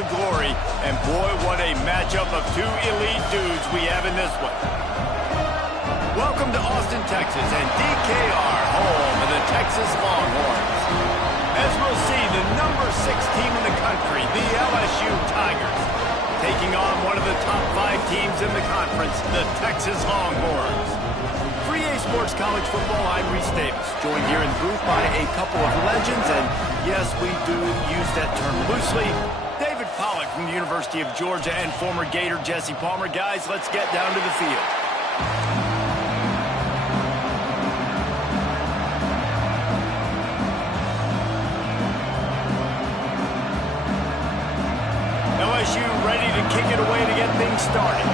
to glory. And boy, what a matchup of two elite dudes we have in this one. Welcome to Austin, Texas, and DKR, home of the Texas Longhorns. As we'll see, the number 6 team in the country, the LSU Tigers, taking on one of the top 5 teams in the conference, the Texas Longhorns. For EA Sports College Football, I'm Reese Davis, joined here in the booth by a couple of legends, and yes, we do use that term loosely. David Pollack from the University of Georgia and former Gator Jesse Palmer. Guys, let's get down to the field. LSU ready to kick it away to get things started.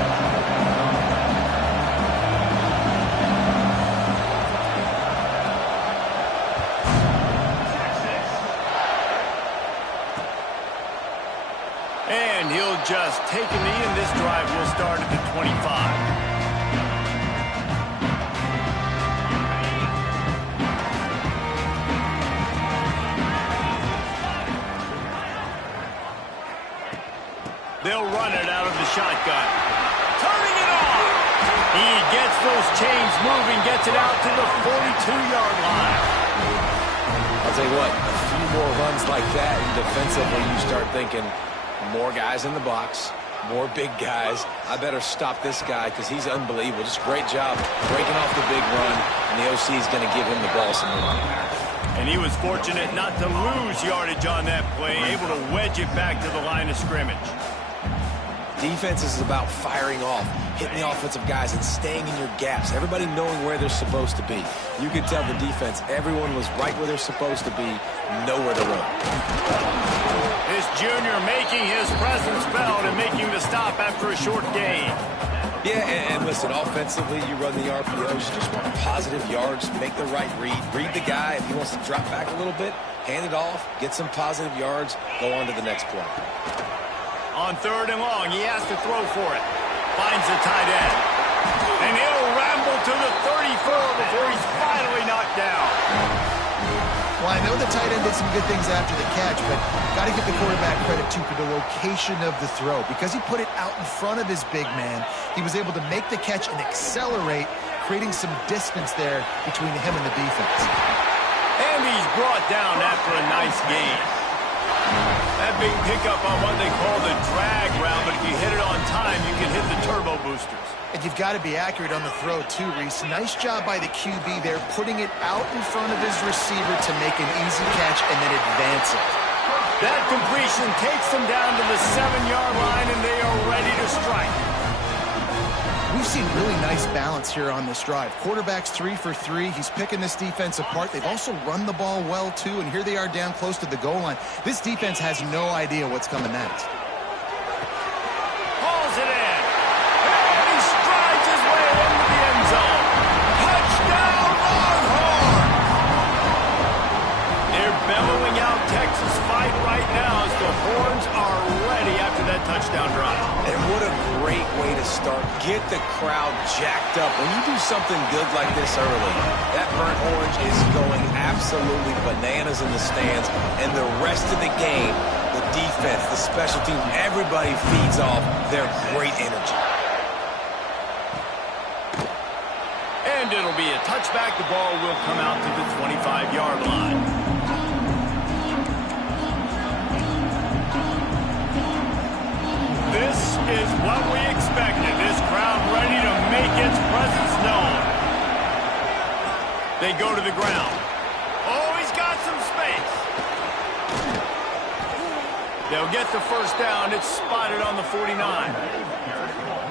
And he'll just take a knee, and this drive will start at the 25. They'll run it out of the shotgun. Turning it on! He gets those chains moving, gets it out to the 42-yard line. I'll tell you what, a few more runs like that, and defensively you start thinking, more guys in the box, more big guys. I better stop this guy because he's unbelievable. Just great job breaking off the big run, and the OC is going to give him the ball some more. And he was fortunate not to lose yardage on that play, able to wedge it back to the line of scrimmage. Defense is about firing off, hitting the offensive guys, and staying in your gaps. Everybody knowing where they're supposed to be. You could tell the defense, everyone was right where they're supposed to be, nowhere to run. This junior making his presence felt and making the stop after a short gain. Yeah, and listen, offensively, you run the RPOs, you just want positive yards, make the right read the guy. If he wants to drop back a little bit, hand it off, get some positive yards, go on to the next play. On 3rd and long, he has to throw for it. Finds the tight end. And he'll ramble to the 34 before he's finally knocked down. Well, I know the tight end did some good things after the catch, but got to give the quarterback credit, too, for the location of the throw. Because he put it out in front of his big man, he was able to make the catch and accelerate, creating some distance there between him and the defense. And he's brought down after a nice gain. That big pickup on what they call the drag route, but if you hit it on time, you can hit the turbo boosters. And you've got to be accurate on the throw, too, Reese. Nice job by the QB there, putting it out in front of his receiver to make an easy catch and then advance it. That completion takes them down to the 7-yard line, and they are ready to strike. We've seen really nice balance here on this drive. Quarterback's 3 for 3. He's picking this defense apart. They've also run the ball well, too, and here they are down close to the goal line. This defense has no idea what's coming next. Hauls it in. And he strides his way into the end zone. Touchdown, Longhorns! They're bellowing out Texas fight right now as the Horns are ready after that touchdown drive. And what a great way to start. Get the crowd jacked up. When you do something good like this early, that burnt orange is going absolutely bananas in the stands. And the rest of the game, the defense, the special teams, everybody feeds off their great energy. And it'll be a touchback. The ball will come out to the 25-yard line. This is what we expected. This crowd ready to make its presence known. They go to the ground. Oh, he's got some space. They'll get the first down. It's spotted on the 49.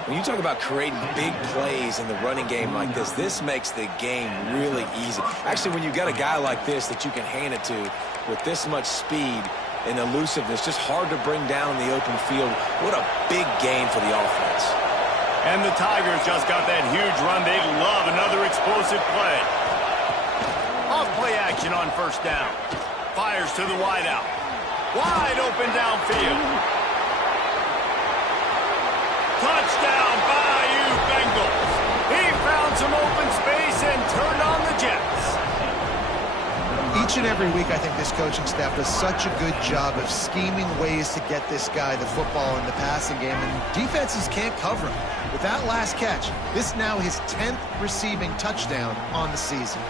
When you talk about creating big plays in the running game like this makes the game really easy. Actually, when you've got a guy like this that you can hand it to with this much speed and elusiveness, just hard to bring down in the open field. What a big game for the offense. And the Tigers just got that huge run. They love another explosive play. Off play action on 1st down. Fires to the wideout. Wide open downfield. Touchdown, Bayou Bengals. He found some open space and turned on the Jets. Each Each and every week, I think this coaching staff does such a good job of scheming ways to get this guy the football in the passing game, and defenses can't cover him. With that last catch, this is now his 10th receiving touchdown on the season.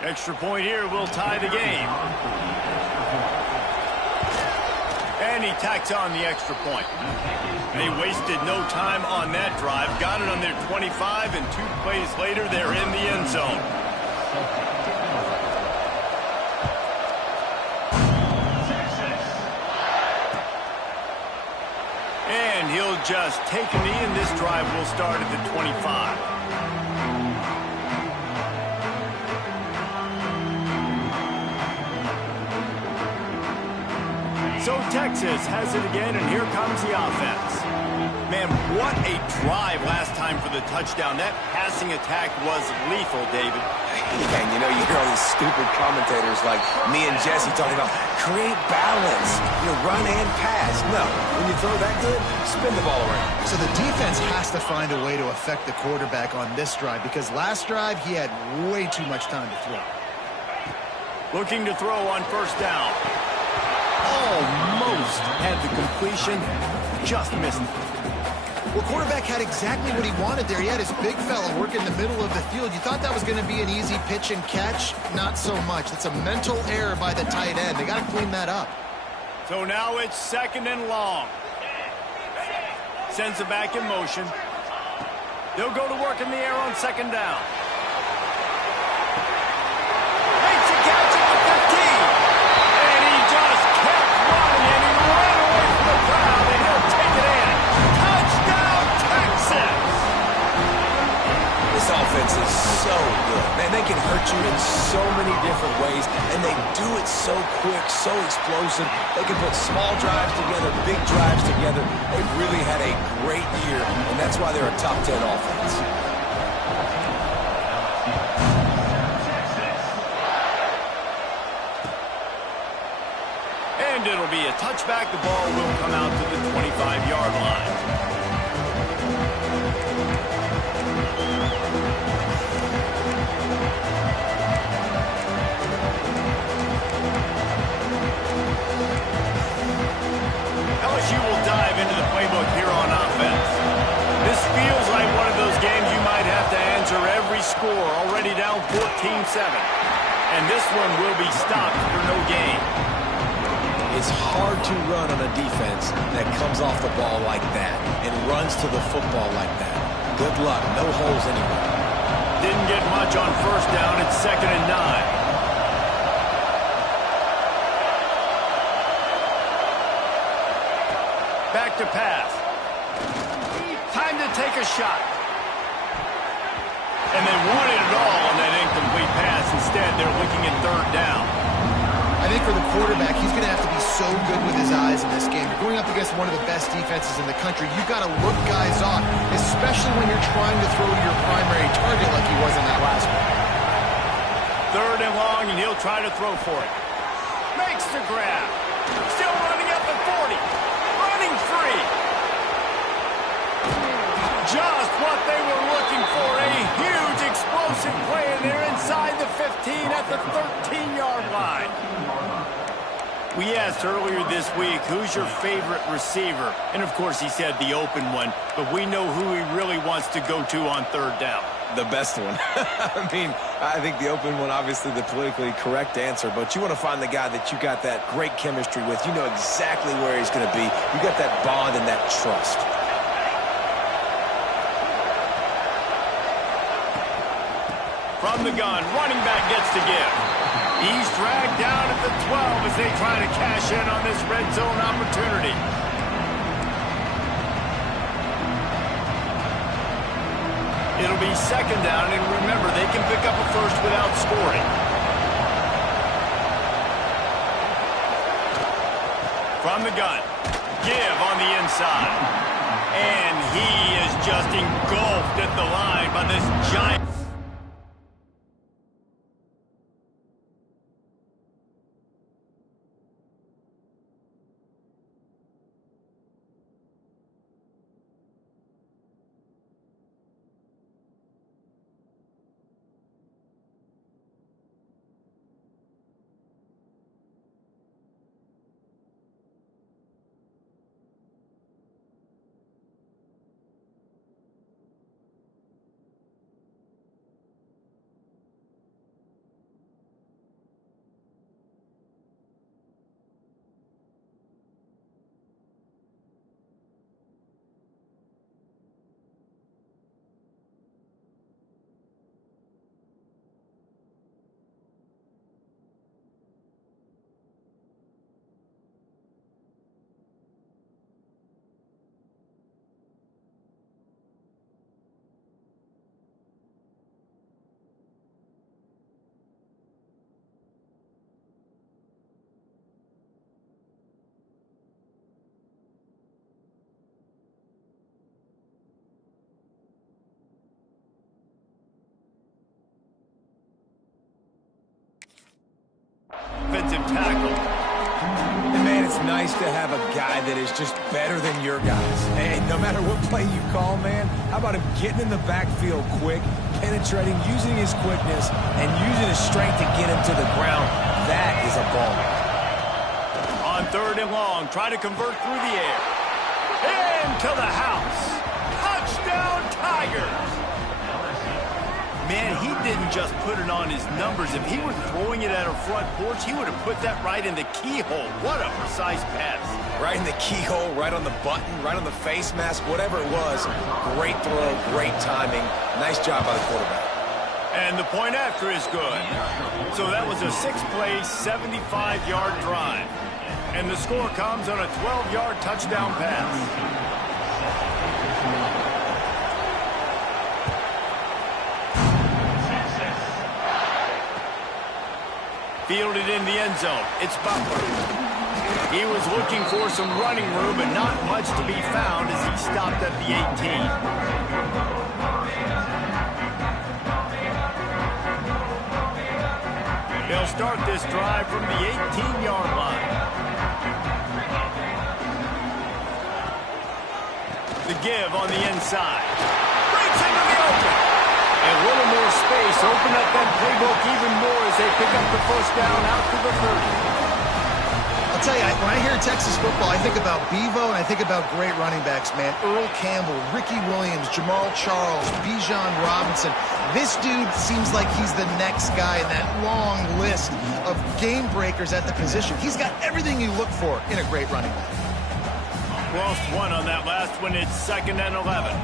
Extra point here will tie the game. And he tacks on the extra point. They wasted no time on that drive. Got it on their 25, and 2 plays later, they're in the end zone. And he'll just take a knee, and this drive will start at the 25. So Texas has it again, and here comes the offense. Man, what a drive last time for the touchdown. That passing attack was lethal, David. Yeah, and you know, you hear all these stupid commentators like me and Jesse talking about create balance, run and pass. No, when you throw that good, spin the ball around. So the defense has to find a way to affect the quarterback on this drive, because last drive he had way too much time to throw. Looking to throw on first down. Almost had the completion, just missed it. Well, quarterback had exactly what he wanted there. He had his big fella work in the middle of the field. You thought that was going to be an easy pitch and catch? Not so much. It's a mental error by the tight end. They got to clean that up. So now it's 2nd and long. Sends it back in motion. They'll go to work in the air on 2nd down. Makes a catch at the 15. And he just kept running, and he ran away from the crowd, and he'll take it in. Touchdown, Texas! This offense is so good. Man, they can hurt you in so many different ways, and they do it so quick, so explosive. They can put small drives together, big drives together. They've really had a great year, and that's why they're a top 10 offense. And it'll be a touchback. The ball will come out to the 25-yard line. LSU will dive into the playbook here on offense. This feels like one of those games you might have to answer every score, already down 14-7. And this one will be stopped for no gain. It's hard to run on a defense that comes off the ball like that and runs to the football like that. Good luck. No holes anywhere. Didn't get much on first down. It's 2nd and 9. Back to pass. Time to take a shot. And they wanted it all on that incomplete pass. Instead, they're looking at 3rd down. I think for the quarterback, he's going to have to be so good with his eyes in this game. You're going up against one of the best defenses in the country. You've got to look guys off, especially when you're trying to throw to your primary target like he was in that last one. 3rd and long, and he'll try to throw for it. Makes the grab. Still running up the 40. Running free. Just what they were looking for. A huge explosive play, and they're inside the 15 at the 13-yard line. We asked earlier this week, who's your favorite receiver? And, of course, he said the open one, but we know who he really wants to go to on 3rd down. The best one. I mean, I think the open one, obviously the politically correct answer, but you want to find the guy that you got that great chemistry with. You know exactly where he's going to be. You got that bond and that trust. From the gun, running back gets to give. He's dragged down at the 12 as they try to cash in on this red zone opportunity. It'll be 2nd down, and remember, they can pick up a first without scoring. From the gun, give on the inside. And he is just engulfed at the line by this giant. defensive tackle. And man, it's nice to have a guy that is just better than your guys. Hey, no matter what play you call, man, how about him getting in the backfield quick, penetrating, using his quickness, and using his strength to get him to the ground. That is a ball. On 3rd and long, try to convert through the air. Into the house. Touchdown, Tigers. Man, he didn't just put it on his numbers. If he were throwing it at a front porch, he would have put that right in the keyhole. What a precise pass. Right in the keyhole, right on the button, right on the face mask, whatever it was. Great throw, great timing. Nice job by the quarterback. And the point after is good. So that was a 6-play, 75-yard drive. And the score comes on a 12-yard touchdown pass. Fielded in the end zone. It's Butler. He was looking for some running room, but not much to be found as he stopped at the 18. They'll start this drive from the 18-yard line. The give on the inside. Breaks into the open. A little more space. Open up that playbook even more as they pick up the first down out to the 30. I'll tell you, when I hear Texas football, I think about Bevo and I think about great running backs, man. Earl Campbell, Ricky Williams, Jamal Charles, Bijan Robinson. This dude seems like he's the next guy in that long list of game breakers at the position. He's got everything you look for in a great running back. Lost one on that last one. It's 2nd and 11.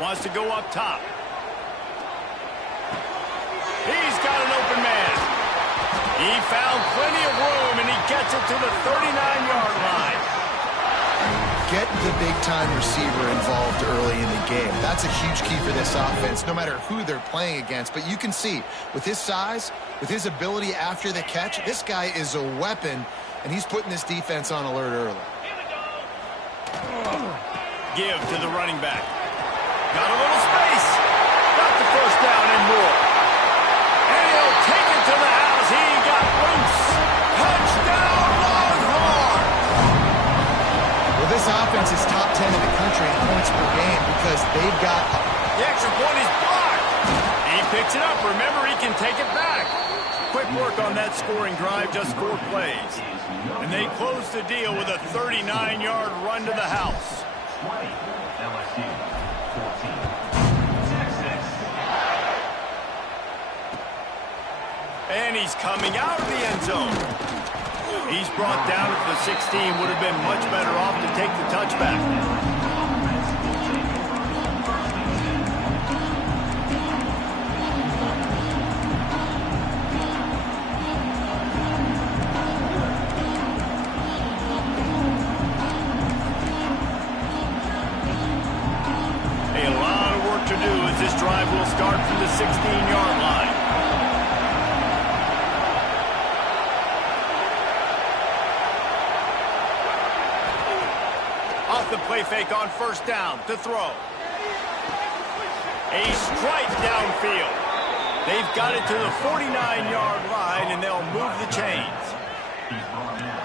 Wants to go up top. He's got an open man. He found plenty of room, and he gets it to the 39-yard line. Get the big-time receiver involved early in the game. That's a huge key for this offense, no matter who they're playing against. But you can see, with his size, with his ability after the catch, this guy is a weapon, and he's putting this defense on alert early. Give to the running back. Got a little space. Got the first down and more. And he'll take it to the house. He got loose. Touchdown, Longhorn! Well, this offense is top 10 in the country in points per game because they've got... The extra point is blocked. He picks it up. Remember, he can take it back. Quick work on that scoring drive, just 4 plays. And they close the deal with a 39-yard run to the house. 20, LSU, 14. And he's coming out of the end zone. He's brought down at the 16. Would have been much better off to take the touchback. This drive will start from the 16-yard line. Off the play fake on first down to throw. A strike downfield. They've got it to the 49-yard line, and they'll move the chains.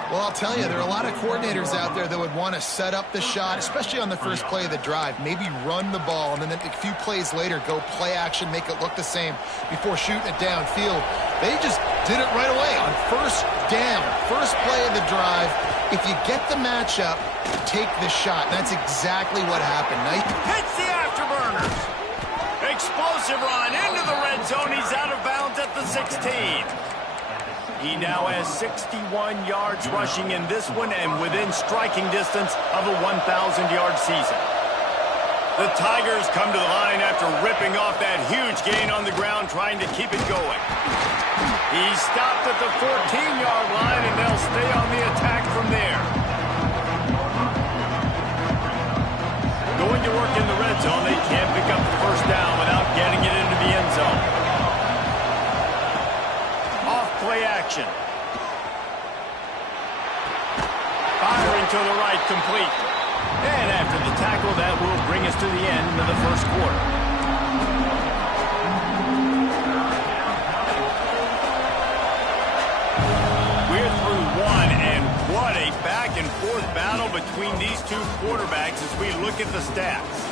Well, I'll tell you, there are a lot of coordinators out there that would want to set up the shot, especially on the first play of the drive, maybe run the ball, and then a few plays later go play action, make it look the same before shooting it downfield. They just did it right away on first down, first play of the drive. If you get the matchup, take the shot. That's exactly what happened. Hits the afterburners. Explosive run into the red zone. He's out of bounds at the 16. He now has 61 yards rushing in this one and within striking distance of a 1,000-yard season. The Tigers come to the line after ripping off that huge gain on the ground, trying to keep it going. He stopped at the 14-yard line, and they'll stay on the attack from there. Going to work in the red zone, they can't pick up the first down without getting it into the end zone. Play action. Firing to the right, complete. And after the tackle, that will bring us to the end of the first quarter. between these two quarterbacks as we look at the stats.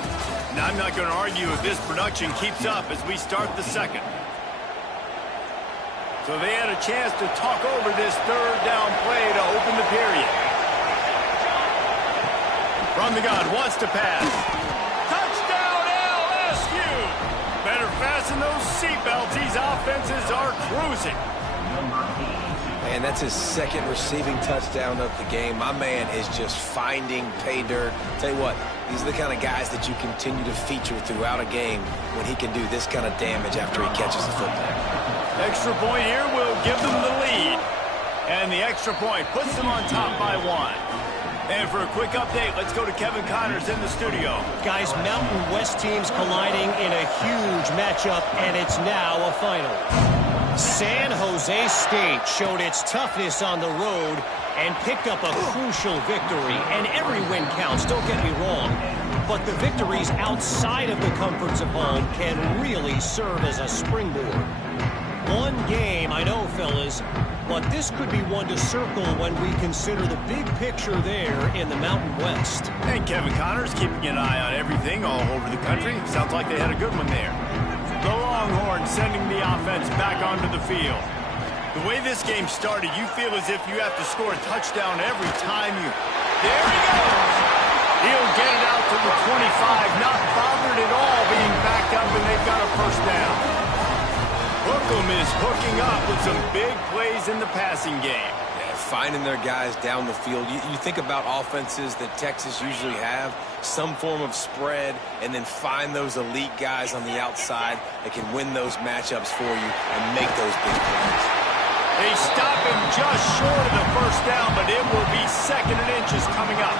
Now, I'm not going to argue if this production keeps up as we start the second. So they had a chance to talk over this third down play to open the period. From the gun, wants to pass. Touchdown, LSU! Better fasten those seatbelts. These offenses are cruising. And that's his second receiving touchdown of the game. My man is just finding pay dirt. Tell you what, these are the kind of guys that you continue to feature throughout a game when he can do this kind of damage after he catches the football. Extra point here will give them the lead. And the extra point puts them on top by 1. And for a quick update, let's go to Kevin Connors in the studio. Guys, Mountain West teams colliding in a huge matchup, and it's now a final. San Jose State showed its toughness on the road and picked up a crucial victory. And every win counts, don't get me wrong. But the victories outside of the comforts of home can really serve as a springboard. One game, I know, fellas, but this could be one to circle when we consider the big picture there in the Mountain West. And Kevin Connors keeping an eye on everything all over the country. Sounds like they had a good one there. The Longhorns sending the offense back onto the field. The way this game started, you feel as if you have to score a touchdown every time you... There he goes! He'll get it out to the 25, not bothered at all being backed up, and they've got a first down. Hookem is hooking up with some big plays in the passing game. Yeah, finding their guys down the field. You think about offenses that Texas usually have, some form of spread, and then find those elite guys on the outside that can win those matchups for you and make those big plays. They stop him just short of the first down, but it will be 2nd and inches coming up.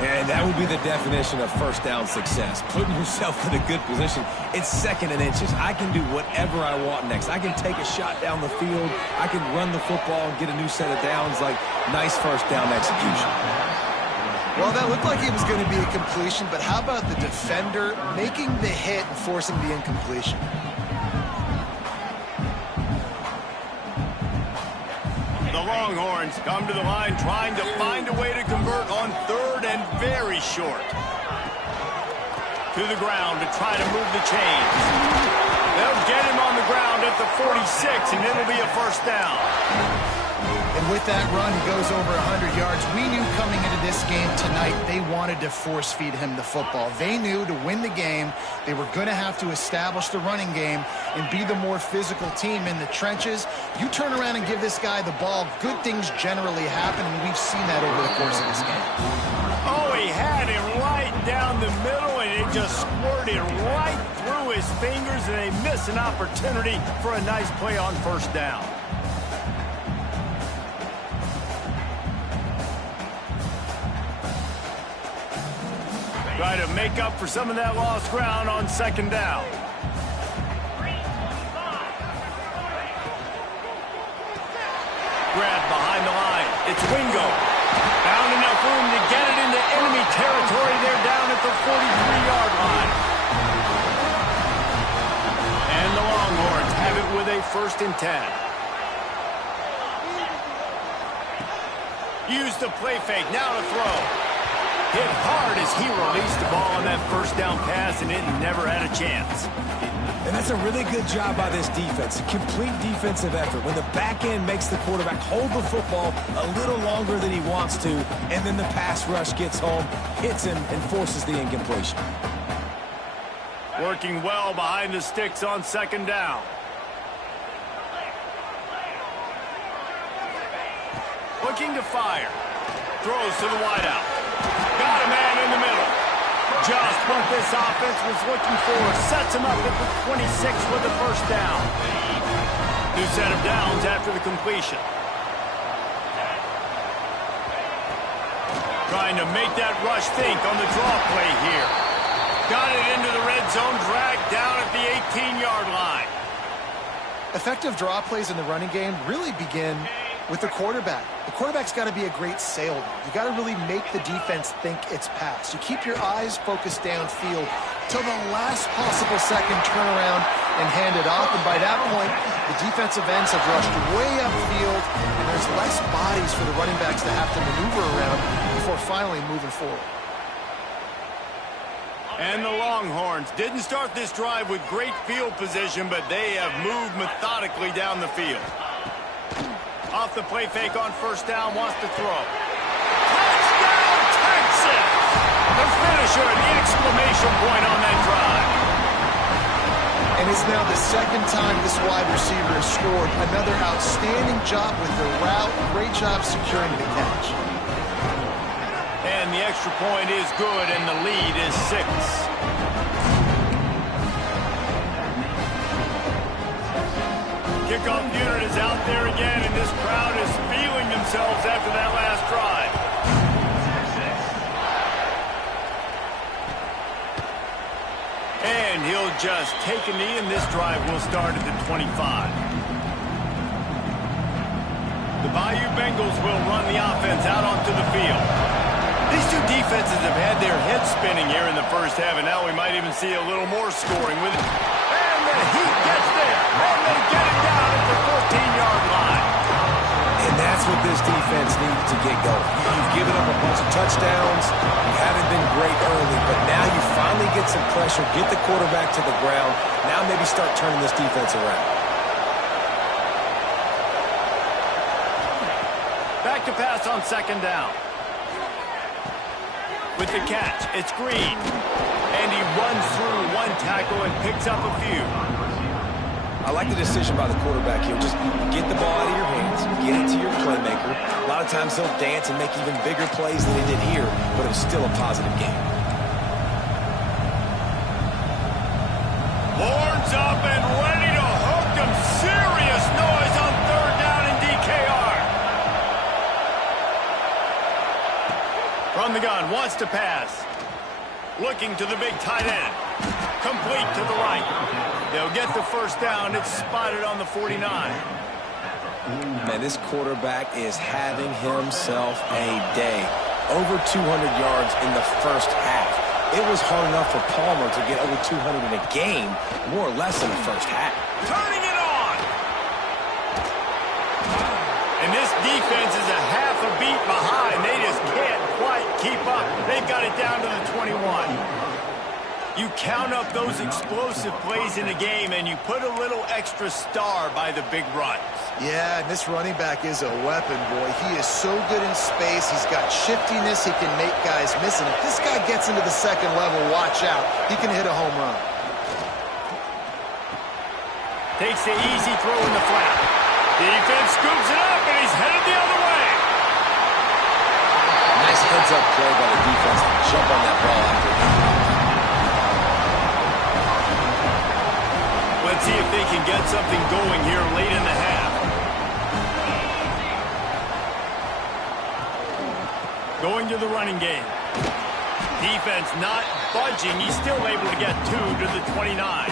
And that would be the definition of first down success. Putting yourself in a good position. It's 2nd and inches. I can do whatever I want next. I can take a shot down the field. I can run the football and get a new set of downs. Like, nice first down execution. Well, that looked like it was going to be a completion, but how about the defender making the hit and forcing the incompletion? The Longhorns come to the line trying to find a way to convert on 3rd and very short. To the ground to try to move the chains. They'll get him on the ground at the 46, and it'll be a first down. And with that run, he goes over 100 yards. We knew coming into this game tonight they wanted to force feed him the football. They knew to win the game, they were going to have to establish the running game and be the more physical team in the trenches. You turn around and give this guy the ball, good things generally happen, and we've seen that over the course of this game. Oh, he had him right down the middle, and it just squirted right through his fingers, and they miss an opportunity for a nice play on first down. Try to make up for some of that lost ground on 2nd down. Grab behind the line. It's Wingo. Found enough room to get it into enemy territory. They're down at the 43-yard line. And the Longhorns have it with a 1st and 10. Use the play fake. Now to throw. Hit hard as he released the ball on that first down pass, and it never had a chance. And that's a really good job by this defense. A complete defensive effort. When the back end makes the quarterback hold the football a little longer than he wants to, and then the pass rush gets home, hits him, and forces the incompletion. Working well behind the sticks on 2nd down. Looking to fire. Throws to the wideout. Got a man in the middle. Just what this offense was looking for. Sets him up at the 26 with the first down. New set of downs after the completion. Trying to make that rush think on the draw play here. Got it into the red zone, dragged down at the 18-yard line. Effective draw plays in the running game really begin with the quarterback. The quarterback's got to be a great salesman. You got to really make the defense think it's pass. You keep your eyes focused downfield till the last possible second, turn around and hand it off. And by that point, the defensive ends have rushed way upfield, and there's there's less bodies for the running backs to have to maneuver around before finally moving forward. And the Longhorns didn't start this drive with great field position, but they have moved methodically down the field. Off the play fake on first down, wants to throw. Touchdown, Texas! The finisher, the exclamation point on that drive. And it's now the second time this wide receiver has scored. Another outstanding job with the route. Great job securing the catch. And the extra point is good, and the lead is 6. Kickoff unit is out there again, and this crowd is feeling themselves after that last drive. And he'll just take a knee, and this drive will start at the 25. The Bayou Bengals will run the offense out onto the field. These two defenses have had their heads spinning here in the first half, and now we might even see a little more scoring with it. And the Heat gets there, and they get it down at the 14-yard line. And that's what this defense needs to get going. You've given up a bunch of touchdowns. You haven't been great early, but now you finally get some pressure, get the quarterback to the ground. Now maybe start turning this defense around. Back to pass on second down. With the catch, it's Green. And he runs through one tackle and picks up a few. I like the decision by the quarterback here. Just get the ball out of your hands, get it to your playmaker. A lot of times they'll dance and make even bigger plays than they did here, but it was still a positive game. Horns up and ready to hook them. Serious noise on third down in DKR. From the gun, wants to pass. Looking to the big tight end. Complete to the right. They'll get the first down. It's spotted on the 49. Man, this quarterback is having himself a day. Over 200 yards in the first half. It was hard enough for Palmer to get over 200 in a game, more or less in the first half. Turning it on! And this defense is a half a beat behind. They just can't quite keep up. They've got it down to the 21. You count up those explosive plays in a game, and you put a little extra star by the big runs. Yeah, and this running back is a weapon, boy. He is so good in space. He's got shiftiness. He can make guys miss. And if this guy gets into the second level, watch out. He can hit a home run. Takes the easy throw in the flat. Defense scoops it up, and he's headed the other way. Nice heads-up play by the defense to jump on that ball after it. Let's see if they can get something going here late in the half. Going to the running game. Defense not budging. He's still able to get 2 to the 29.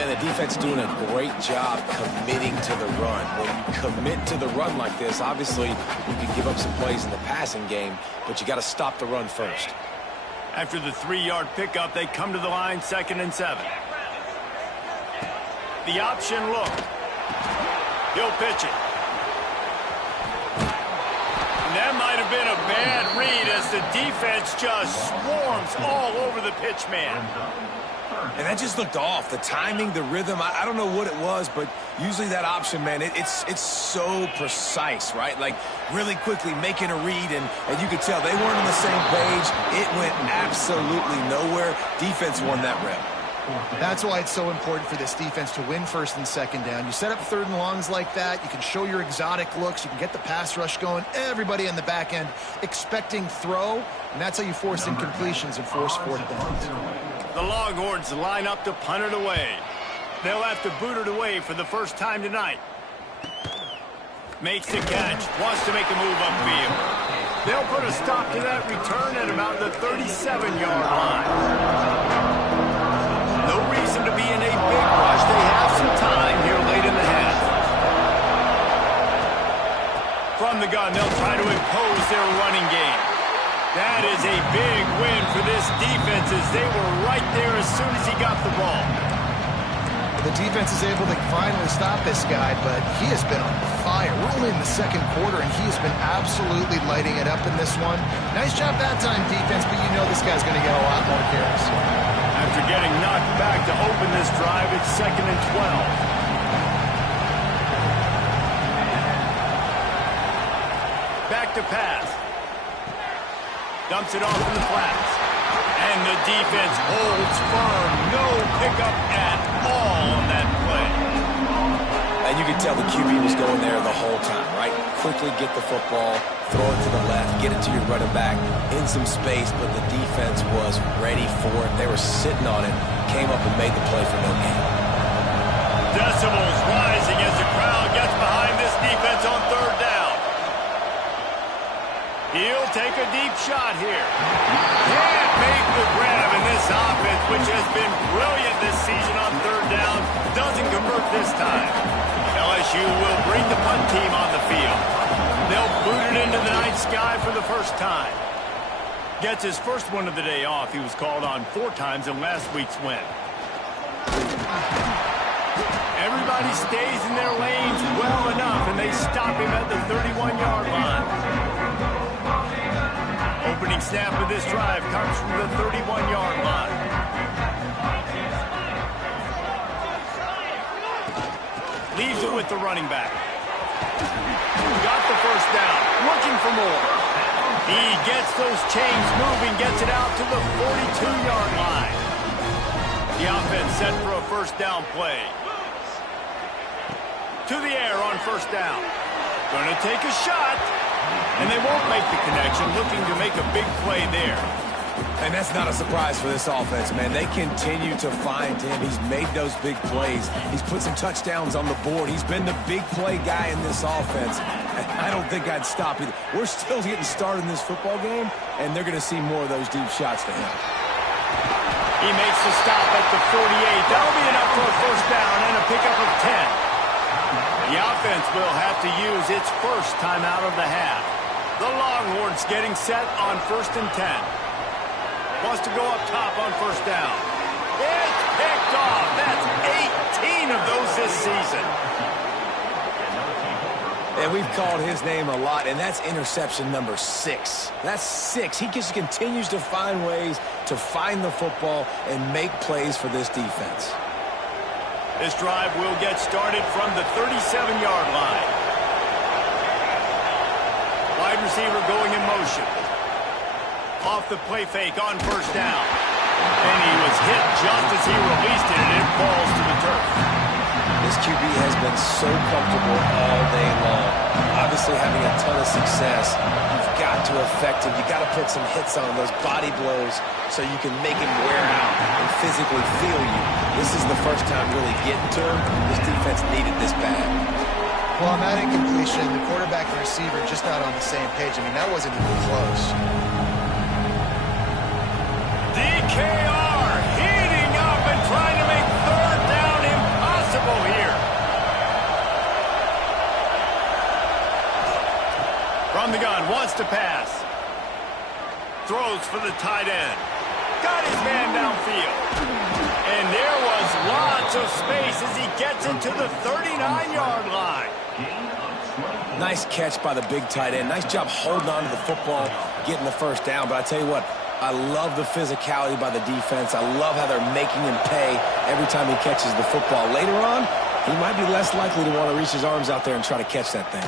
And the defense doing a great job committing to the run. When you commit to the run like this, obviously you can give up some plays in the passing game, but you got to stop the run first. After the 3-yard pickup, they come to the line 2nd and 7. The option look. He'll pitch it. And that might have been a bad read as the defense just swarms all over the pitch man. And that just looked off. The timing, the rhythm, I don't know what it was, but usually that option, man, it's so precise, right? Like really quickly making a read, and you could tell they weren't on the same page. It went absolutely nowhere. Defense won that rep. That's why it's so important for this defense to win 1st and 2nd down. You set up 3rd and longs like that. You can show your exotic looks. You can get the pass rush going. Everybody on the back end expecting throw, and that's how you force incompletions and force 4th downs. The Longhorns line up to punt it away. They'll have to boot it away for the first time tonight. Makes the catch. Wants to make a move upfield. They'll put a stop to that return at about the 37-yard line. No reason to be in a big rush. They have some time here late in the half. From the gun, they'll try to impose their running game. That is a big win for this defense as they were right there as soon as he got the ball. The defense is able to finally stop this guy, but he has been on fire. We're only in the second quarter, and he has been absolutely lighting it up in this one. Nice job that time, defense, but you know this guy's going to get a lot more carries. After getting knocked back to open this drive, it's 2nd and 12. Back to pass. Dumps it off in the flats. And the defense holds firm. No pickup at all on that play. And you can tell the QB was going there the whole time, right? Quickly get the football, throw it to the left, get it to your running back in some space, but the defense was ready for it. They were sitting on it, came up and made the play for no gain. Decibels rising as the crowd gets behind this defense on 3rd down. He'll take a deep shot here. Can't make the grab in this offense, which has been brilliant this season on 3rd down. Doesn't convert this time. LSU will bring the punt team on the field. They'll boot it into the night sky for the first time. Gets his first one of the day off. He was called on 4 times in last week's win. Everybody stays in their lanes well enough, and they stop him at the 31-yard line. Opening snap of this drive comes from the 31-yard line. Leaves it with the running back. Got the first down. Looking for more. He gets those chains moving, gets it out to the 42-yard line. The offense set for a first down play. To the air on first down. Going to take a shot. And they won't make the connection, looking to make a big play there. And that's not a surprise for this offense, man. They continue to find him. He's made those big plays. He's put some touchdowns on the board. He's been the big play guy in this offense. I don't think I'd stop either. We're still getting started in this football game, and they're going to see more of those deep shots to him. He makes the stop at the 48. That'll be enough for a first down and a pickup of 10. The offense will have to use its first timeout of the half. The Longhorns getting set on 1st and 10. Wants to go up top on first down. It's picked off. That's 18 of those this season. And we've called his name a lot, and that's interception number 6. That's 6. He just continues to find ways to find the football and make plays for this defense. This drive will get started from the 37-yard line. Wide receiver going in motion. Off the play fake on first down. And he was hit just as he released it, and it falls to the turf. This QB has been so comfortable all day long. Obviously having a ton of success. You've got to affect him. You've got to put some hits on those body blows so you can make him wear out and physically feel you. This is the first time really getting to him. This defense needed this bad. Well, on that incompletion, the quarterback and receiver just not on the same page. I mean, that wasn't even close. DKR heating up and trying to make 3rd down impossible here. From the gun, wants to pass. Throws for the tight end. Got his man downfield. And there was lots of space as he gets into the 39-yard line. Nice catch by the big tight end. Nice job holding on to the football, getting the first down. But I tell you what, I love the physicality by the defense. I love how they're making him pay every time he catches the football. Later on, he might be less likely to want to reach his arms out there and try to catch that thing.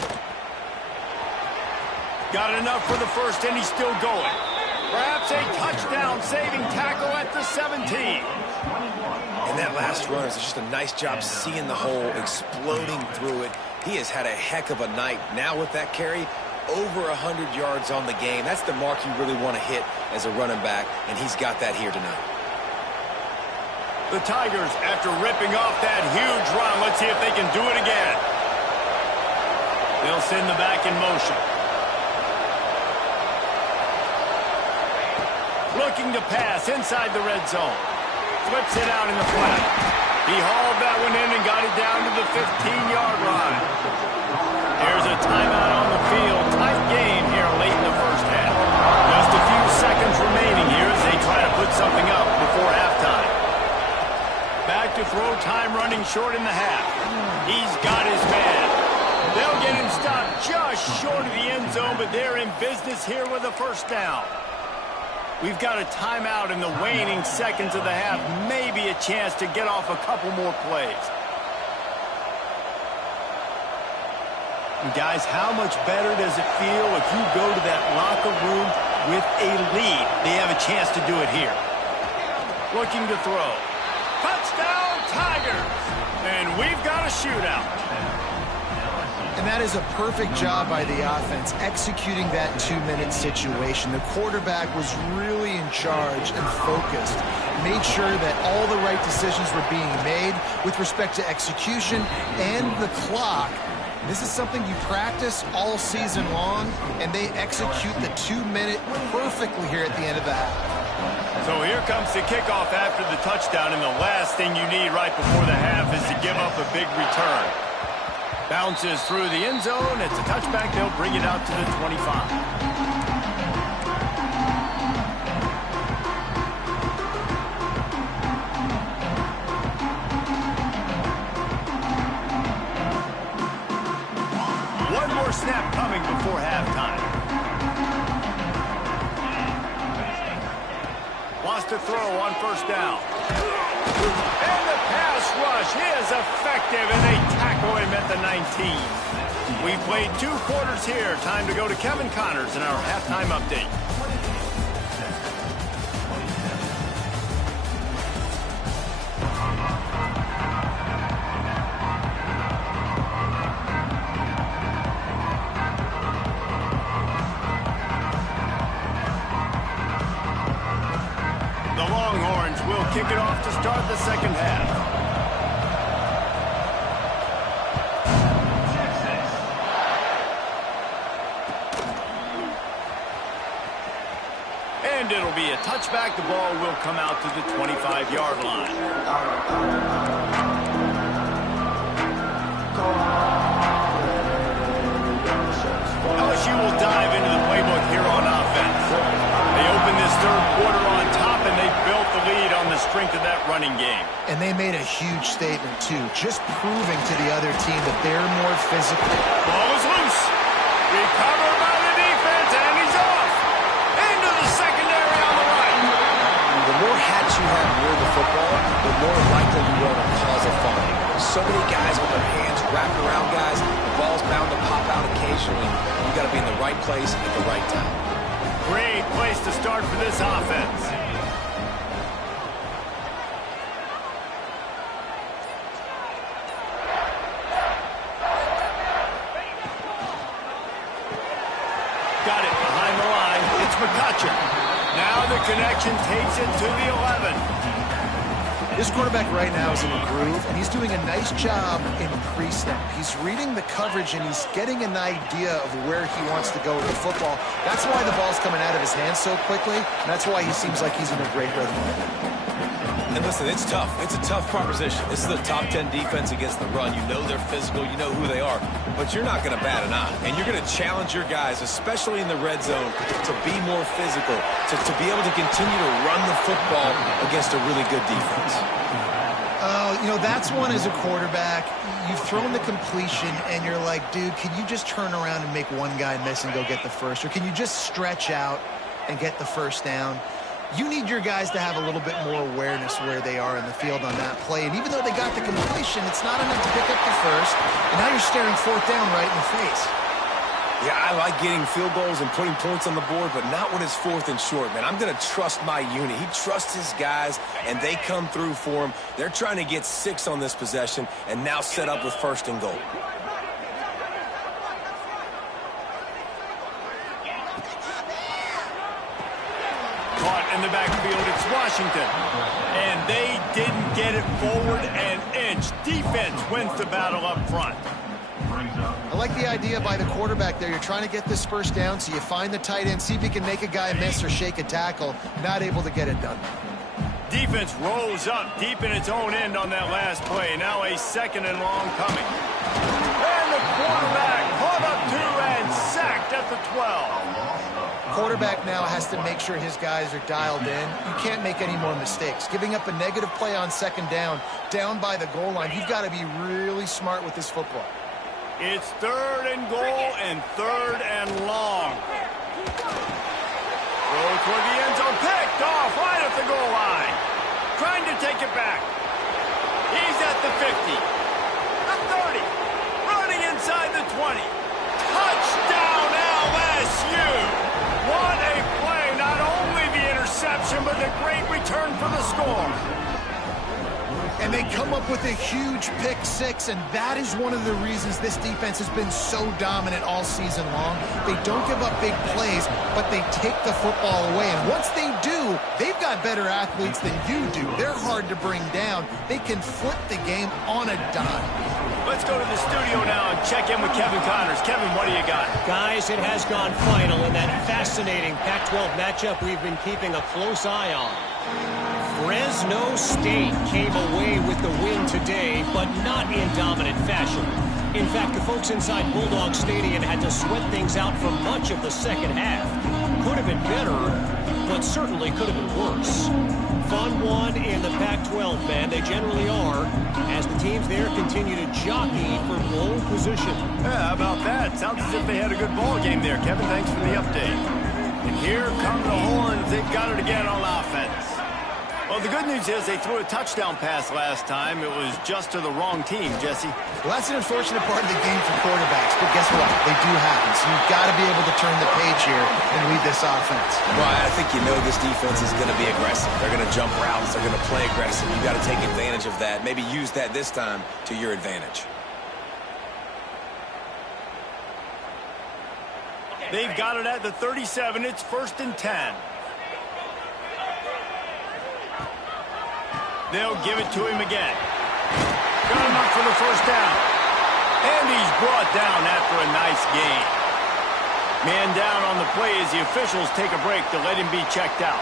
Got enough for the first, and he's still going. Perhaps a touchdown-saving tackle at the 17. And that last run is just a nice job seeing the hole, exploding through it. He has had a heck of a night. Now with that carry, over 100 yards on the game. That's the mark you really want to hit as a running back, and he's got that here tonight. The Tigers, after ripping off that huge run, let's see if they can do it again. They'll send the back in motion. Looking to pass inside the red zone. Flips it out in the flat. He hauled that one in and got it down to the 15-yard line. There's a timeout on the field. Tight game here late in the first half. Just a few seconds remaining here as they try to put something up before halftime. Back to throw, time running short in the half. He's got his man. They'll get him stopped just short of the end zone, but they're in business here with a first down. We've got a timeout in the waning seconds of the half. Maybe a chance to get off a couple more plays. And guys, how much better does it feel if you go to that locker room with a lead? They have a chance to do it here. Looking to throw. Touchdown, Tigers! And we've got a shootout. And that is a perfect job by the offense, executing that 2-minute situation. The quarterback was really in charge and focused. Made sure that all the right decisions were being made with respect to execution and the clock. This is something you practice all season long, and they execute the 2-minute perfectly here at the end of the half. So here comes the kickoff after the touchdown, and the last thing you need right before the half is to give up a big return. Bounces through the end zone. It's a touchback. They'll bring it out to the 25. Snap coming before halftime. Wants to throw on first down. And the pass rush is effective, and they tackle him at the 19. We played 2 quarters here. Time to go to Kevin Connors in our halftime update. Kick it off to start the second half. And it'll be a touchback. The ball will come out to the 25-yard line. LSU will dive into the playbook here on offense. They open this third quarter on top, and they built the lead on the strength of that running game. And they made a huge statement, too, just proving to the other team that they're more physical. Ball is loose. Recovered by the defense, and he's off. Into the secondary on the right. The more hats you have near the football, the more likely you are to cause a fumble. So many guys with their hands wrapped around guys. The ball's bound to pop out occasionally. You got to be in the right place at the right time. Great place to start for this offense. Got it behind the line. It's McCutcheon. Now the connection takes it to the 11. This quarterback right now is in a groove, and he's doing a nice job in pre-snap. He's reading the coverage, and he's getting an idea of where he wants to go with the football. That's why the ball's coming out of his hands so quickly, and that's why he seems like he's in a great rhythm right now. And listen, it's tough. It's a tough proposition. This is a top 10 defense against the run. You know they're physical. You know who they are. But you're not going to bat an eye. And you're going to challenge your guys, especially in the red zone, to be more physical, to be able to continue to run the football against a really good defense. You know, that's one as a quarterback. You've thrown the completion, and you're like, dude, can you just turn around and make one guy miss and go get the first? Or can you just stretch out and get the first down? You need your guys to have a little bit more awareness where they are in the field on that play. And even though they got the completion, it's not enough to pick up the first. And now you're staring fourth down right in the face. Yeah, I like getting field goals and putting points on the board, but not when it's fourth and short, man. I'm going to trust my unit. He trusts his guys, and they come through for him. They're trying to get 6 on this possession and now set up with first and goal. Caught in the backfield, it's Washington. And they didn't get it forward an inch. Defense wins the battle up front. I like the idea by the quarterback there. You're trying to get this first down, so you find the tight end, see if he can make a guy miss or shake a tackle. Not able to get it done. Defense rolls up deep in its own end on that last play. Now a second and long coming. And the quarterback caught up 2 and sacked at the 12. Quarterback now has to make sure his guys are dialed in. You can't make any more mistakes. Giving up a negative play on second down by the goal line, you've got to be really smart with this football. It's 3rd and goal and 3rd and long. Throw toward the end zone. Picked off right at the goal line. Trying to take it back. He's at the 50. The 30. Running inside the 20. Touchdown LSU. What a play. Not only the interception, but the great return for the score. And they come up with a huge pick six, and that is one of the reasons this defense has been so dominant all season long. They don't give up big plays, but they take the football away. And once they do, they've got better athletes than you do. They're hard to bring down. They can flip the game on a dime. Let's go to the studio now and check in with Kevin Connors. Kevin, what do you got? Guys, it has gone final in that fascinating Pac-12 matchup we've been keeping a close eye on. Fresno State came away with the win today, but not in dominant fashion. In fact, the folks inside Bulldog Stadium had to sweat things out for much of the second half. Could have been better, but certainly could have been worse. Fun one in the Pac-12, man. They generally are, as the teams there continue to jockey for pole position. Yeah, how about that? Sounds as if they had a good ball game there. Kevin, thanks for the update. And here come the Horns. They've got it again on offense. Well, the good news is they threw a touchdown pass last time. It was just to the wrong team, Jesse. Well, that's an unfortunate part of the game for quarterbacks, but guess what? They do happen. So you've got to be able to turn the page here and read this offense. Well, I think you know this defense is going to be aggressive. They're going to jump routes. They're going to play aggressive. You've got to take advantage of that. Maybe use that this time to your advantage. They've got it at the 37. It's 1st and 10. They'll give it to him again. Got him up for the 1st down. And he's brought down after a nice gain. Man down on the play as the officials take a break to let him be checked out.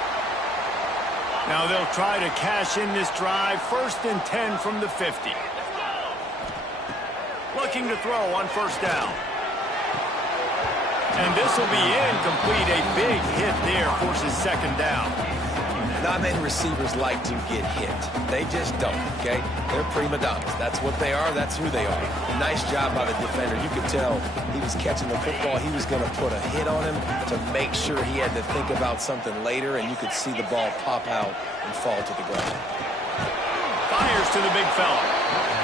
Now they'll try to cash in this drive. 1st and 10 from the 50. Looking to throw on 1st down. And this will be incomplete. A big hit there forces 2nd down. Not many receivers like to get hit. They just don't, okay? They're prima donnas. That's what they are. That's who they are. Nice job by the defender. You could tell he was catching the football. He was going to put a hit on him to make sure he had to think about something later, and you could see the ball pop out and fall to the ground. Fires to the big fella.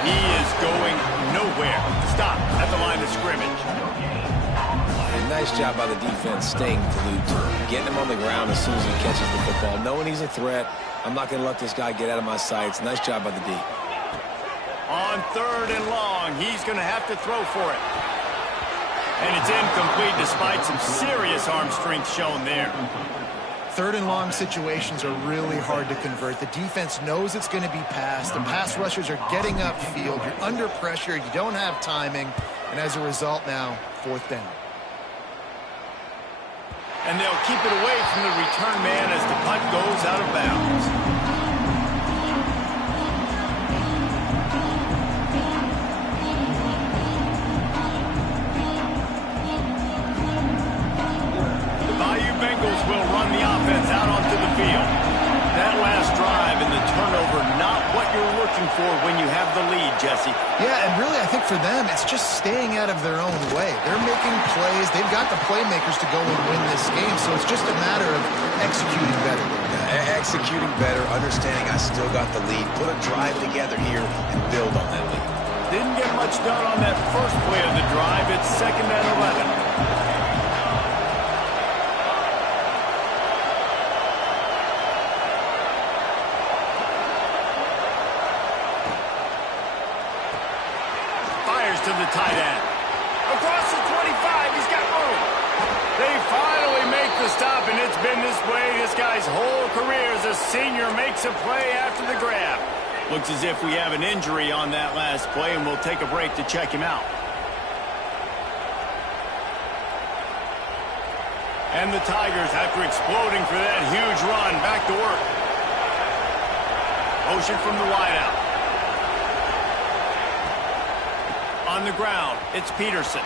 He is going nowhere. Stop at the line of scrimmage. Nice job by the defense staying glued to him. Getting him on the ground as soon as he catches the football. Knowing he's a threat, I'm not going to let this guy get out of my sights. Nice job by the D. On 3rd and long, he's going to have to throw for it. And it's incomplete despite some serious arm strength shown there. 3rd and long situations are really hard to convert. The defense knows it's going to be passed. The pass rushers are getting upfield. You're under pressure. You don't have timing. And as a result now, 4th down. And they'll keep it away from the return man as the punt goes out of bounds. The Bayou Bengals will run the offense out onto the field. That last drive and the turnover, not what you're looking for when you have the lead, Jesse. Yeah, and really, I think for them, it's just staying out of their own way. They're making plays. They've got the playmakers to go and win this game, so it's just a matter of executing better. Executing better, understanding I still got the lead. Put a drive together here and build on that lead. Didn't get much done on that first play of the drive. It's 2nd and 11. To the tight end. Across the 25, he's got room. They finally make the stop, and it's been this way this guy's whole career as a senior. Makes a play after the grab. Looks as if we have an injury on that last play, and we'll take a break to check him out. And the Tigers, after exploding for that huge run, back to work. Motion from the wideout. On the ground, it's Peterson.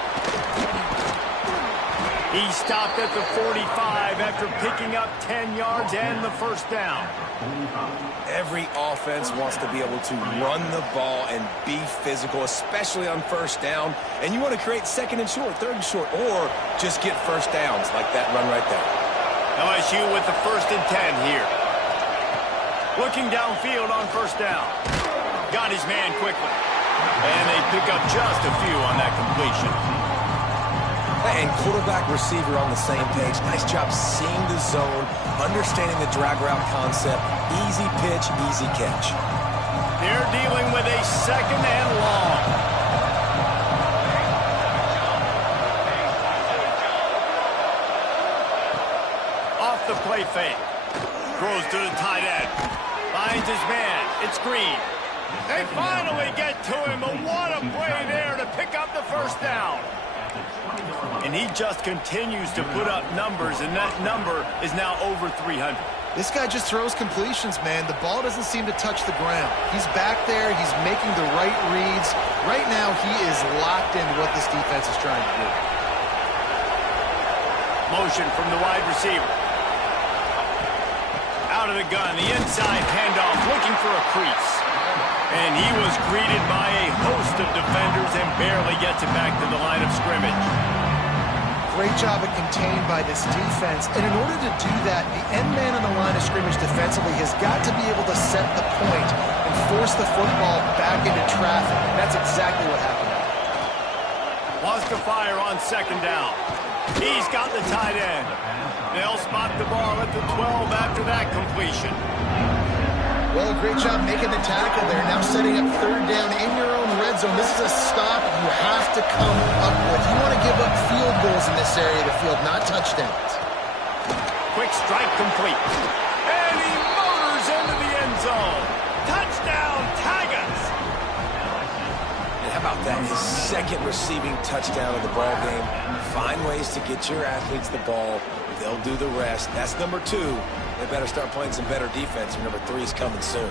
He stopped at the 45 after picking up 10 yards and the first down. Every offense wants to be able to run the ball and be physical, especially on first down. And you want to create second and short, third and short, or just get first downs like that run right there. LSU with the 1st and 10 here. Looking downfield on first down. Got his man quickly. And they pick up just a few on that completion. And quarterback receiver on the same page. Nice job seeing the zone, understanding the drag route concept. Easy pitch, easy catch. They're dealing with a 2nd and long. Off the play fake. Throws to the tight end. Finds his man. It's Green. They finally get to him. But what a play there to pick up the first down. And he just continues to put up numbers, and that number is now over 300. This guy just throws completions, man. The ball doesn't seem to touch the ground. He's back there. He's making the right reads. Right now, he is locked into what this defense is trying to do. Motion from the wide receiver. Out of the gun, the inside handoff, looking for a crease. And he was greeted by a host of defenders and barely gets it back to the line of scrimmage. Great job at contained by this defense. And in order to do that, the end man on the line of scrimmage defensively has got to be able to set the point and force the football back into traffic. And that's exactly what happened. Wants to fire on 2nd down. He's got the tight end. They'll spot the ball at the 12 after that completion. Well, great job making the tackle there. Now setting up 3rd down in your own red zone. This is a stop you have to come up with. You want to give up field goals in this area of the field, not touchdowns. Quick strike complete. And he motors into the end zone. Touchdown, Tigers. And how about that? His 2nd receiving touchdown of the ball game. Find ways to get your athletes the ball. They'll do the rest. That's number 2. They better start playing some better defense, or number 3 is coming soon.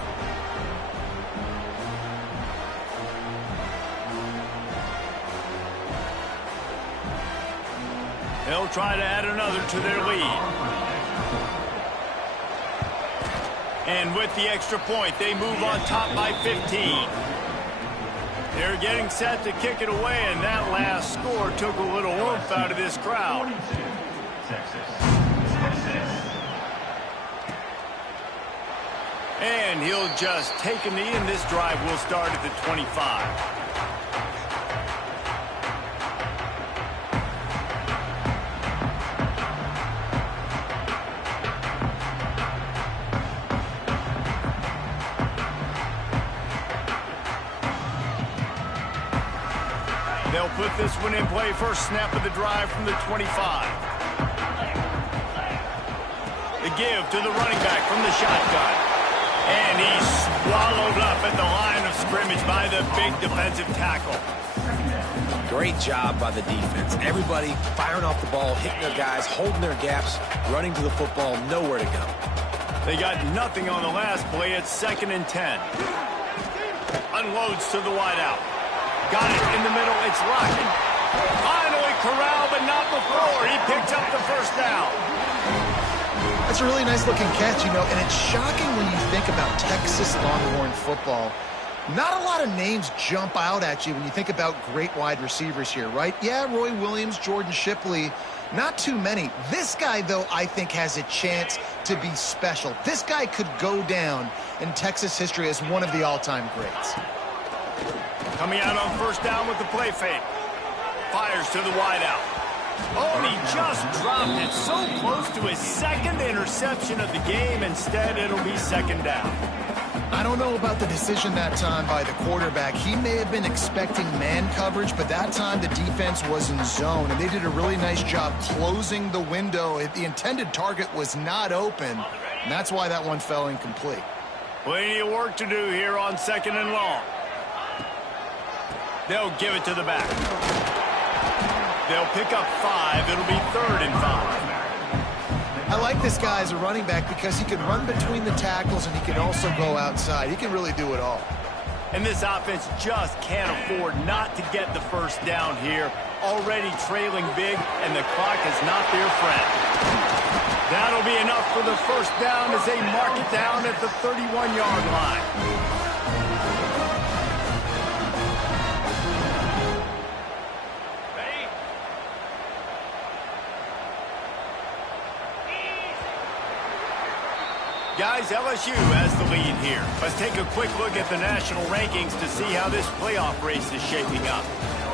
They'll try to add another to their lead. And with the extra point, they move on top by 15. They're getting set to kick it away, and that last score took a little oomph out of this crowd. And he'll just take a knee, and this drive will start at the 25. They'll put this one in play. First snap of the drive from the 25. The give to the running back from the shotgun. And he's swallowed up at the line of scrimmage by the big defensive tackle. Great job by the defense. Everybody firing off the ball, hitting their guys, holding their gaps, running to the football, nowhere to go. They got nothing on the last play. It's 2nd and 10. Unloads to the wideout. Got it in the middle. It's rocking. Finally corralled, but not before. He picks up the first down. That's a really nice-looking catch, you know, and it's shocking when you think about Texas Longhorn football. Not a lot of names jump out at you when you think about great wide receivers here, right? Yeah, Roy Williams, Jordan Shipley, not too many. This guy, though, I think has a chance to be special. This guy could go down in Texas history as one of the all-time greats. Coming out on first down with the play fake. Fires to the wideout. Oh, and he just dropped it so close to his 2nd interception of the game. Instead, it'll be 2nd down. I don't know about the decision that time by the quarterback. He may have been expecting man coverage, but that time the defense was in zone, and they did a really nice job closing the window. The intended target was not open, and that's why that one fell incomplete. Plenty of work to do here on 2nd and long. They'll give it to the back. They'll pick up 5. It'll be 3rd and 5. I like this guy as a running back because he can run between the tackles and he can also go outside. He can really do it all. And this offense just can't afford not to get the first down here. Already trailing big, and the clock is not their friend. That'll be enough for the first down as they mark it down at the 31-yard line. Guys, LSU has the lead here. Let's take a quick look at the national rankings to see how this playoff race is shaping up.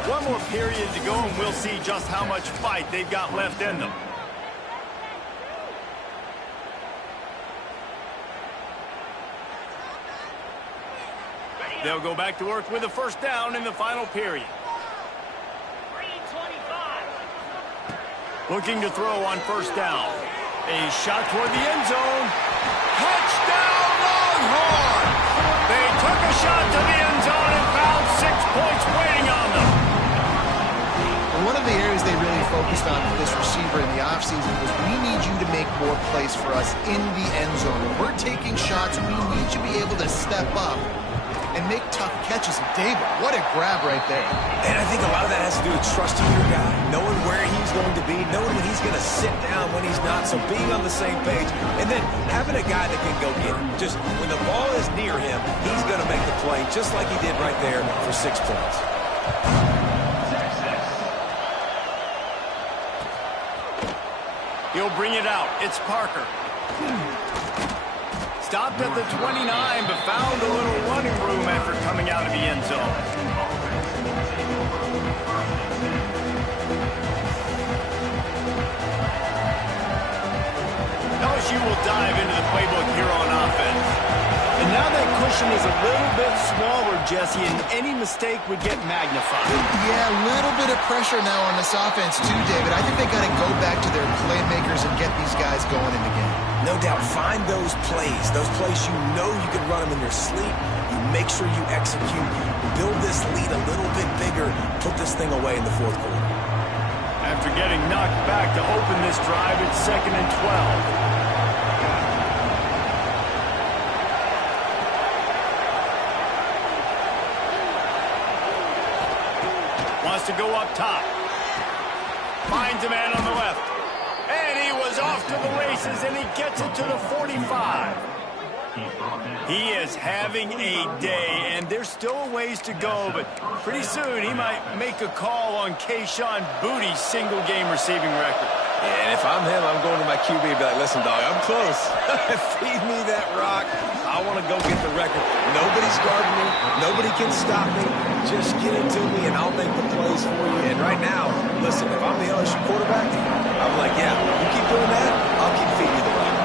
One more period to go, and we'll see just how much fight they've got left in them. They'll go back to work with a first down in the final period. Looking to throw on first down. A shot toward the end zone. Touchdown, Longhorns! They took a shot to the end zone and found 6 points waiting on them. One of the areas they really focused on for this receiver in the offseason was we need you to make more plays for us in the end zone. When we're taking shots, we need you to be able to step up and make tough catches. David, what a grab right there. And I think a lot of that has to do with trusting your guy, knowing where he's going to be, knowing when he's going to sit down, when he's not, so being on the same page, and then having a guy that can go get him. Just when the ball is near him, he's going to make the play, just like he did right there for 6 points. He'll bring it out. It's Parker. Stopped at the 29, but found a little running room after coming out of the end zone. LSU will dive into the playbook here on offense. And now that cushion is a little bit smaller, Jesse, and any mistake would get magnified. Yeah, a little bit of pressure now on this offense too, David. I think they got to go back to their playmakers and get these guys going in the game. No doubt, find those plays you know you can run them in your sleep. You make sure you execute, build this lead a little bit bigger, put this thing away in the fourth quarter. After getting knocked back to open this drive, it's 2nd and 12. Wants to go up top. Finds a man on the left. And he was off to the races, and he gets it to the 45. He is having a day, and there's still a ways to go, but pretty soon he might make a call on Kayshon Boutte's single-game receiving record. And if I'm him, I'm going to my QB and be like, listen, dog, I'm close. Feed me that rock. I want to go get the record. Nobody's guarding me. Nobody can stop me. Just get it to me, and I'll make the plays for you. And right now, listen, if I'm the LSU quarterback, I'm like, yeah, you keep doing that, I'll keep feeding you the rock.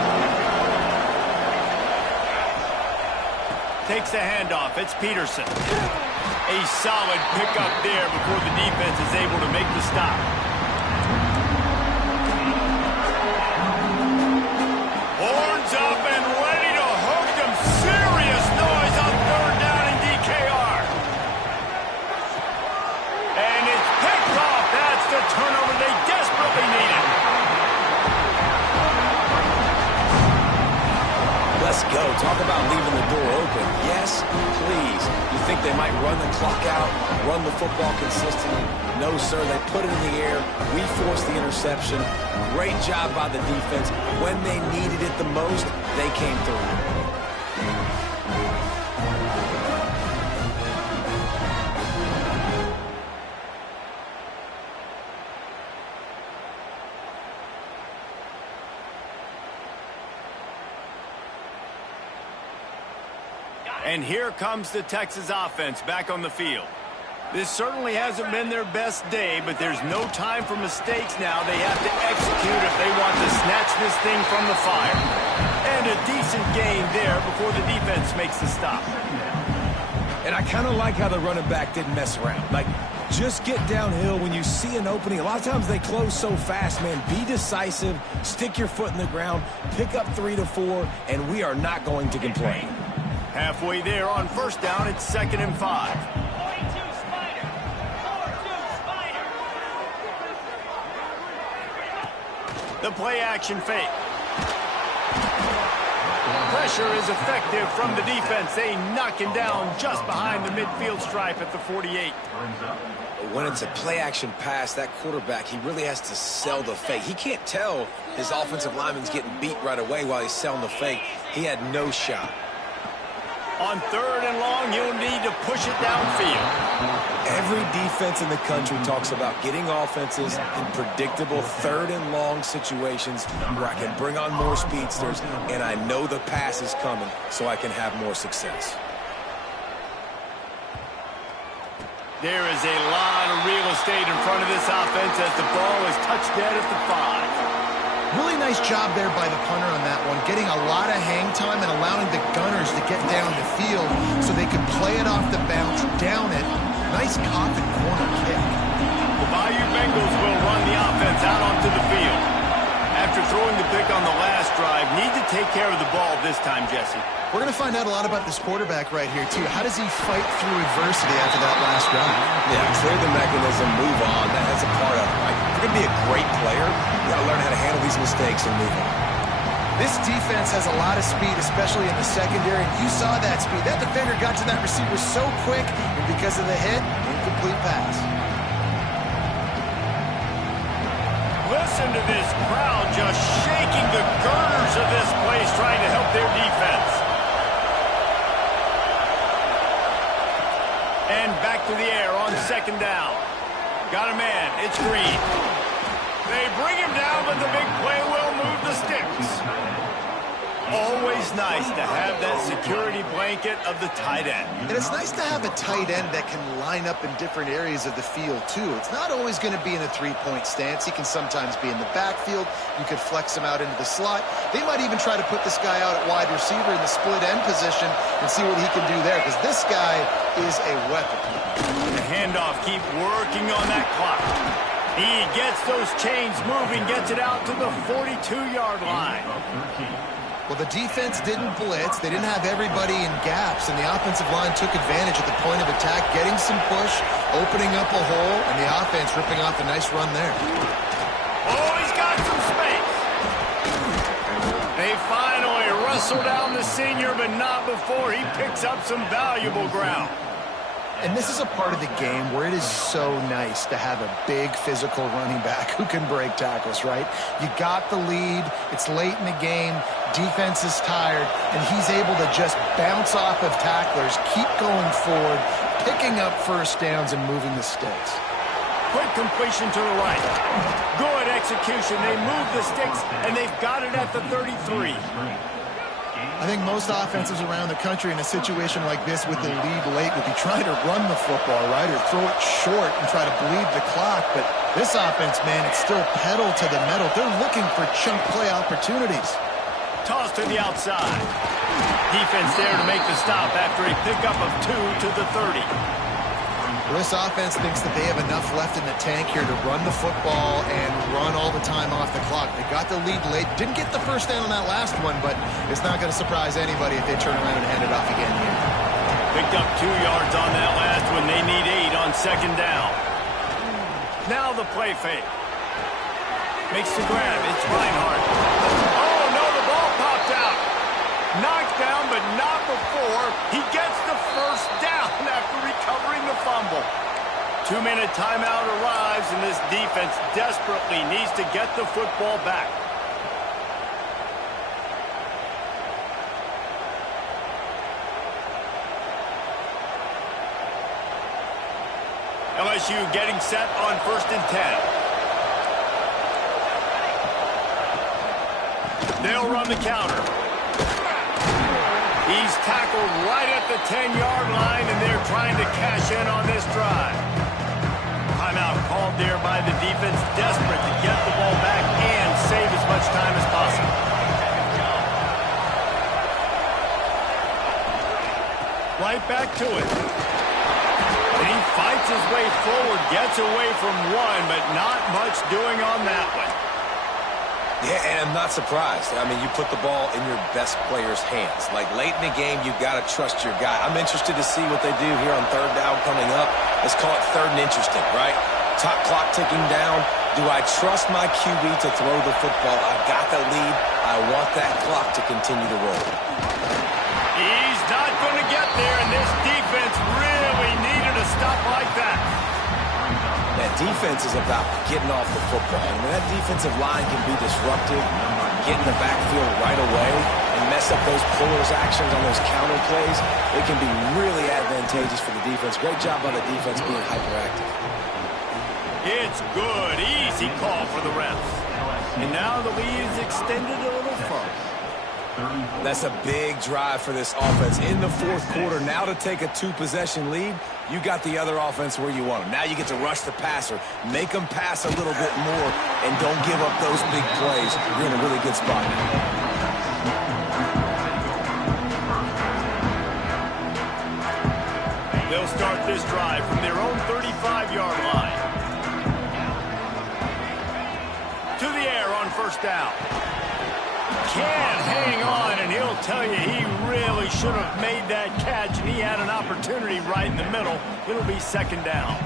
Takes the handoff. It's Peterson. A solid pickup there before the defense is able to make the stop. Horns up and ready to hook them. Serious noise on third down in DKR. And it's picked off. That's the turnover they desperately needed. Let's go. Talk about leaving the door open. Yes, please. You think they might run the clock out, run the football consistently? No, sir. They put it in the air. We forced the interception. Great job by the defense. When they needed it the most, they came through. And here comes the Texas offense back on the field. This certainly hasn't been their best day, but there's no time for mistakes now. They have to execute if they want to snatch this thing from the fire. And a decent gain there before the defense makes the stop. And I kind of like how the running back didn't mess around. Like, just get downhill when you see an opening. A lot of times they close so fast, man. Be decisive, stick your foot in the ground, pick up 3 to 4, and we are not going to complain. Halfway there on first down, it's 2nd and 5. The play action fake. pressure is effective from the defense. They knock him down just behind the midfield stripe at the 48. When it's a play-action pass, that quarterback, he really has to sell the fake. He can't tell his offensive lineman's getting beat right away while he's selling the fake. He had no shot. On 3rd and long, you'll need to push it downfield. Every defense in the country talks about getting offenses in predictable 3rd and long situations where I can bring on more speedsters and I know the pass is coming so I can have more success. There is a lot of real estate in front of this offense as the ball is touched dead at the 5. Really nice job there by the punter on that one, getting a lot of hang time and allowing the gunners to get down the field so they could play it off the bounce, down it. Nice coffin corner kick. The Bayou Bengals will run the offense out onto the field. After throwing the pick on the last drive, need to take care of the ball this time, Jesse. We're going to find out a lot about this quarterback right here, too. How does he fight through adversity after that last drive? Yeah, clear the mechanism, move on. That's a part of it, right? If you're going to be a great player, you got to learn how to handle these mistakes and move on. This defense has a lot of speed, especially in the secondary, and you saw that speed. That defender got to that receiver so quick, and because of the hit, incomplete pass. Listen to this crowd just shaking the girders of this place, trying to help their defense. And back to the air on 2nd down. Got a man. It's Green. They bring him down, but the big play will move the sticks. Always nice to have that security blanket of the tight end. And it's nice to have a tight end that can line up in different areas of the field, too. It's not always going to be in a three-point stance. He can sometimes be in the backfield. You could flex him out into the slot. They might even try to put this guy out at wide receiver in the split end position and see what he can do there, because this guy is a weapon. The handoff, keep working on that clock. He gets those chains moving, gets it out to the 42-yard line. Well, the defense didn't blitz. They didn't have everybody in gaps, and the offensive line took advantage at the point of attack, getting some push, opening up a hole, and the offense ripping off a nice run there. Oh, he's got some space. They finally wrestle down the senior, but not before he picks up some valuable ground. And this is a part of the game where it is so nice to have a big physical running back who can break tackles, right? You got the lead. It's late in the game. Defense is tired, and he's able to just bounce off of tacklers, keep going forward, picking up first downs and moving the sticks. Quick completion to the right. Good execution. They move the sticks, and they've got it at the 33. I think most offenses around the country in a situation like this with the lead late would be trying to run the football, right, or throw it short and try to bleed the clock. But this offense, man, it's still pedal to the metal. They're looking for chunk play opportunities. Toss to the outside. Defense there to make the stop after a pickup of 2 to the 30. This offense thinks that they have enough left in the tank here to run the football and run all the time off the clock. They got the lead late. Didn't get the first down on that last one, but it's not going to surprise anybody if they turn around and hand it off again here. Picked up 2 yards on that last one. They need 8 on 2nd down. Now the play fake. Makes the grab. It's Reinhardt. Oh, no, the ball popped out. Knocked down, but not before he gets the first down after recovering the fumble. 2-minute timeout arrives, and this defense desperately needs to get the football back. LSU getting set on 1st and 10. They'll run the counter. He's tackled right at the 10-yard line, and they're trying to cash in on this drive. Timeout called there by the defense, desperate to get the ball back and save as much time as possible. Right back to it. And he fights his way forward, gets away from one, but not much doing on that one. Yeah, and I'm not surprised. I mean, you put the ball in your best player's hands. Like, late in the game, you've got to trust your guy. I'm interested to see what they do here on 3rd down coming up. Let's call it 3rd and interesting, right? Top clock ticking down. Do I trust my QB to throw the football? I've got the lead. I want that clock to continue to roll. He's not going to get there, and this defense really needed a stop like that. That defense is about getting off the football. And when that defensive line can be disruptive, get in the backfield right away, and mess up those pullers actions on those counter plays, it can be really advantageous for the defense. Great job by the defense being hyperactive. It's good. Easy call for the refs. And now the lead is extended a little further. That's a big drive for this offense in the fourth quarter. Now to take a two-possession lead, you got the other offense where you want them. Now you get to rush the passer, make them pass a little bit more, and don't give up those big plays. You're in a really good spot now. They'll start this drive from their own 35-yard line. To the air on first down. Can't hang on, and he'll tell you he really should have made that catch, and he had an opportunity right in the middle. It'll be second down.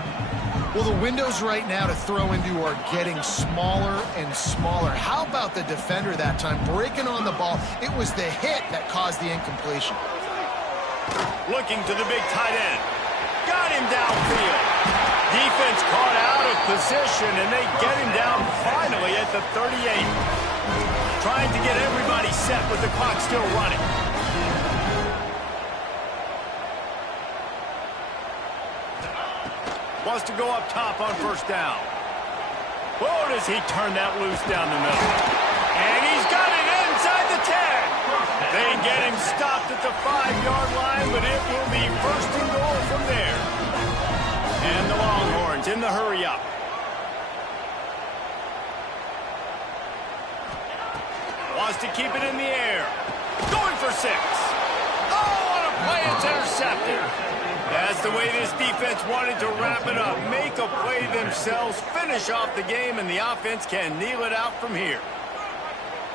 Well, the windows right now to throw into are getting smaller and smaller. How about the defender that time breaking on the ball? It was the hit that caused the incompletion. Looking to the big tight end. Got him downfield. Defense caught out of position, and they get him down finally at the 38. Trying to get everybody set with the clock still running. Wants to go up top on first down. Oh, does he turn that loose down the middle. And he's got it inside the 10. They get him stopped at the 5-yard line, but it will be first and goal from there. And the Longhorns in the hurry-up. Wants to keep it in the air. Going for 6. Oh, what a play. It's intercepted. That's the way this defense wanted to wrap it up. Make a play themselves, finish off the game, and the offense can kneel it out from here.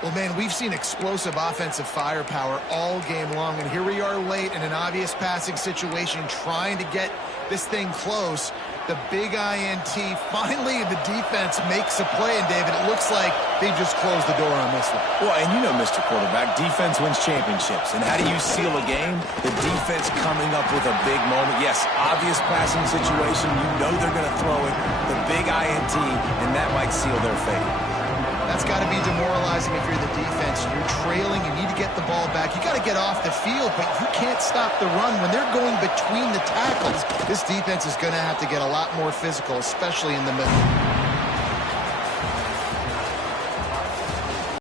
Well, man, we've seen explosive offensive firepower all game long, and here we are late in an obvious passing situation trying to get this thing close. The big INT, finally the defense makes a play, and David, it looks like they just closed the door on this one. Well, and you know, Mr. Quarterback, defense wins championships. And how do you seal a game? The defense coming up with a big moment. Yes, obvious passing situation. You know they're going to throw it. The big INT, and that might seal their fate. That's got to be demoralizing if you're the defense. You're trailing. You need to get the ball back. You got to get off the field, but you can't stop the run. When they're going between the tackles, this defense is going to have to get a lot more physical, especially in the middle.